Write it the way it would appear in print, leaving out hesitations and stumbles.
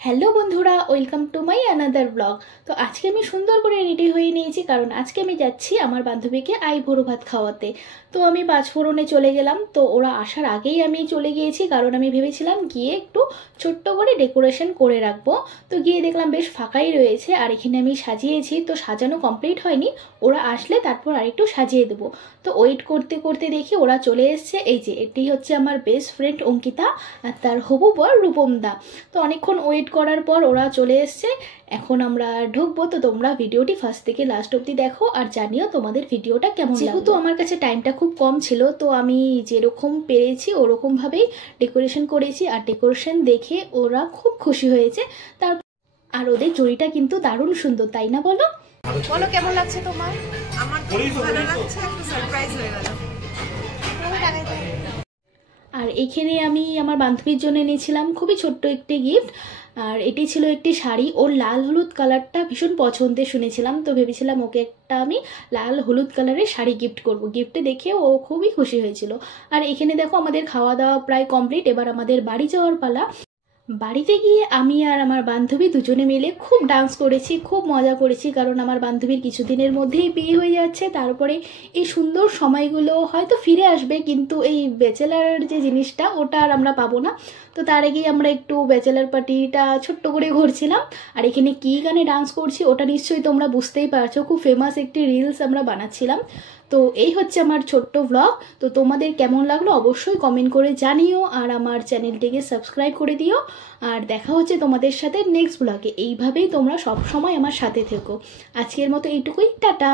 Hello বন্ধুরা, welcome to my another blog. তো আজকে আমি সুন্দর করে রেডি হয়ে নিয়েছি, কারণ আজকে আমি যাচ্ছি আমার বান্ধবীকে আইবুড়ো ভাত খাওয়াতে। তো আমি পাঁচফোড়নে চলে গেলাম। তো ওরা আসার আগেই আমি চলে গিয়েছি, কারণ আমি ভেবেছিলাম গিয়ে একটু ছোট্ট করে ডেকোরেশন করে রাখবো। তো গিয়ে দেখলাম বেশ ফাঁকাই রয়েছে, আর এখানে আমি সাজিয়েছি। তো সাজানো কমপ্লিট হয়নি, ওরা আসলে তারপর আরেকটু সাজিয়ে দেবো। তো ওয়েট করতে করতে দেখি ওরা চলে এসছে। এই যে এটি হচ্ছে আমার বেস্ট ফ্রেন্ড অঙ্কিতা আর তার হবু বর রূপম দা। তো অনেকক্ষণ ওয়েট করার পর ওরা চলে এসছে। এখন আমরা ঢুকবো। তো তোমরা ভিডিওটি ফার্স্ট থেকে লাস্ট অবধি দেখো আর জানিও তোমাদের ভিডিওটা কেমন লাগলো। যেহেতু আমার কাছে টাইমটা খুব কম ছিল, তো আমি যেরকম পেরেছি ওরকমভাবেই ডেকোরেশন করেছি, আর ডেকোরেশন দেখে ওরা খুব খুশি হয়েছে। তার আর ওদের জড়িটা কিন্তু দারুণ সুন্দর, তাই না বলো? বলো কেমন লাগছে তোমার? আমার খুব ভালো লাগছে, একটু সারপ্রাইজ হয়ে গেল। আর এখানে আমি আমার বান্ধবীর জন্য এনেছিলাম খুবই ছোট্ট একটি গিফট। আর এটি ছিল একটি শাড়ি। ওর লাল হলুদ কালারটা ভীষণ পছন্দের শুনেছিলাম, তো ভেবেছিলাম ওকে একটা আমি লাল হলুদ কালারের শাড়ি গিফট করব। গিফটে দেখে ও খুবই খুশি হয়েছিল। আর এখানে দেখো আমাদের খাওয়া দাওয়া প্রায় কমপ্লিট, এবার আমাদের বাড়ি যাওয়ার পালা। বাড়িতে গিয়ে আমি আর আমার বান্ধবী দুজনে মিলে খুব ডান্স করেছি, খুব মজা করেছি, কারণ আমার বান্ধবীর কিছুদিনের মধ্যেই বিয়ে হয়ে যাচ্ছে। তারপরে এই সুন্দর সময়গুলো হয়তো ফিরে আসবে, কিন্তু এই ব্যাচেলার যে জিনিসটা ওটা আর আমরা পাবো না। তো তার আগেই আমরা একটু ব্যাচেলার পার্টিটা ছোট্ট করে ঘুরছিলাম। আর এখানে কী গানে ডান্স করছি ওটা নিশ্চয়ই তোমরা বুঝতেই পারছো, খুব ফেমাস একটি রিলস আমরা বানাচ্ছিলাম। তো এই হচ্ছে আমার ছোট্ট ব্লগ। তো তোমাদের কেমন লাগলো অবশ্যই কমেন্ট করে জানিও, আর আমার চ্যানেলটিকে সাবস্ক্রাইব করে দিও। আর দেখা হচ্ছে তোমাদের সাথে নেক্সট ব্লগে। এইভাবেই তোমরা সব সময় আমার সাথে থেকো। আজকের মতো এইটুকুই, টাটা।